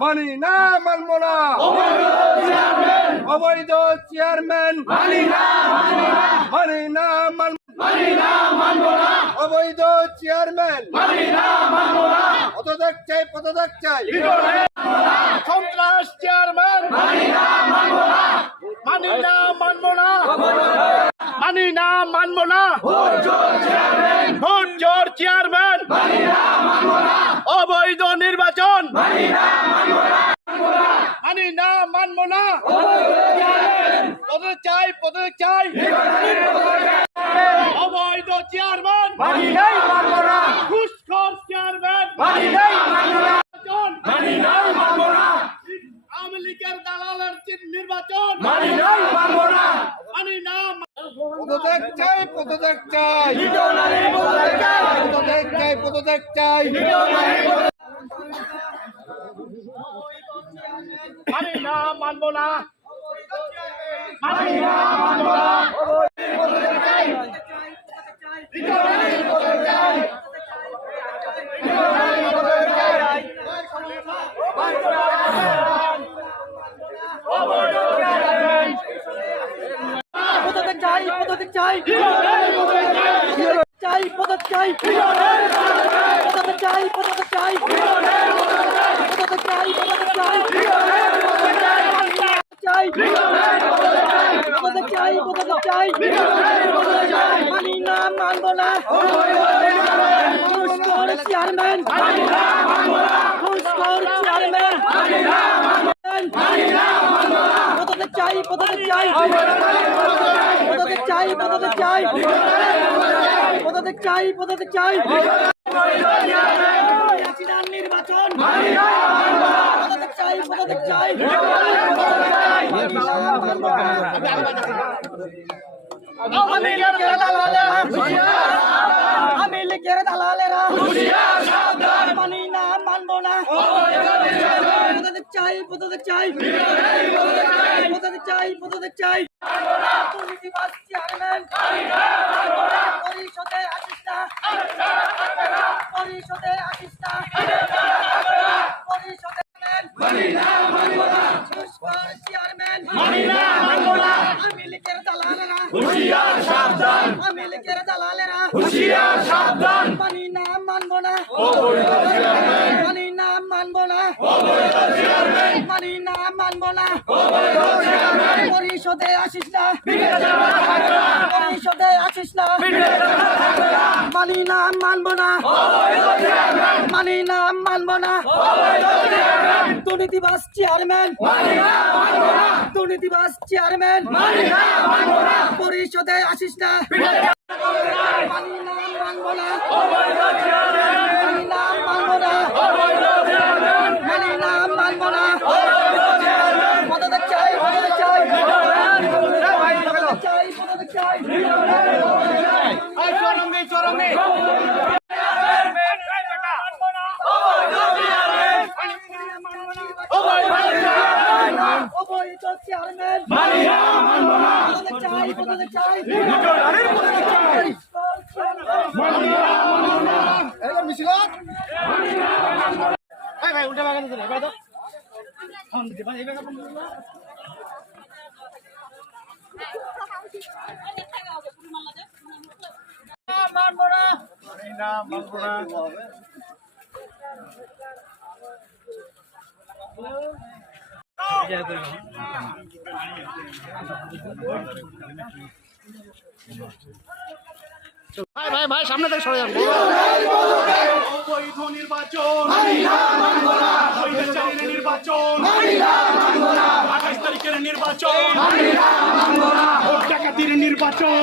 মানি না মানবো না অবৈধ চেয়ারম্যান। মানি না মান অবৈধ চেয়ারম্যান। চাই, পদত্যাগ চাই। সন্ত্রাস চেয়ারম্যান। মানি না মানবো না মানি না মানবো না মানি না মানবো না ভোট জোর চেয়ারম্যান। অবৈধ নির্বাচন। মানি না মানবো না পদে চাই পদে চাই চেয়ারম্যান। ঘুষখোর চেয়ারম্যান। নির্বাচন। আওয়ামী লীগের দালালের চি- নির্বাচন। মানি না। পদত্যাগ চাই পদত্যাগ চাই। পদত্যাগ চাই। পদত্যাগ চাই মানি না মানবো না। মানি না মানবো না। চাই চাই পদত্যাগ চাই পদত্যাগ চাই পদত্যাগ চাই পদত্যাগ চাই পদত্যাগ চাই চাই পদত্যাগ চাই পদত্যাগ চাই মানি না, মানব না। ঘুষখোর চেয়ারম্যান ঘুষখোর চেয়ারম্যান পদত্যাগ চাই পদত্যাগ চাই পদত্যাগ চাই পদত্যাগ চাই পদত্যাগ চাই পদত্যাগ চাই নির্বাচন চাই পদত্যাগ চাই আমি লীগের দালালেরা আমি লীগের দালালেরা মানি না মানবো না পদত্যাগ চাই পদত্যাগ চাই। পদত্যাগ চাই পদত্যাগ চাই। চেয়ারম্যান পরিষদে আসিস না পরিষদে আসিস না পরিষদে ঘুষখোর চেয়ারম্যান আমি লীগের দালালেরা। লীগের দালালেরা মানি না মানবো না। মানি না মানবো না মানি না, মানবো না। পরিষদে আসিস না। পরিষদে আসিস না। মানি না, মানবো না। মানি না, মানবো না। দুর্নীতিবাস চেয়ারম্যান। দুর্নীতিবাস চেয়ারম্যান। পরিষদে আসিস না। মানি না, মানবো না মানি না মানবো না মানি না মানবো না পদত্যাগ চাই পদত্যাগ চাই পদত্যাগ চাই পদত্যাগ চাই চরমে চরমে অবৈধ চেয়ারম্যান পদত্যাগ চাই পদত্যাগ চাই পদত্যাগ চাই এলো মিছিলত ভাই ভাই উল্টা বাগান দিতে এবার তো ফোন দিতে ভাই এবার মানবো না না মানবো না ভাই ভাই ভাই সামনে থেকে সরে যান। অবৈধ নির্বাচন নির্বাচন। আঠাশ তারিখের নির্বাচন নির্বাচন।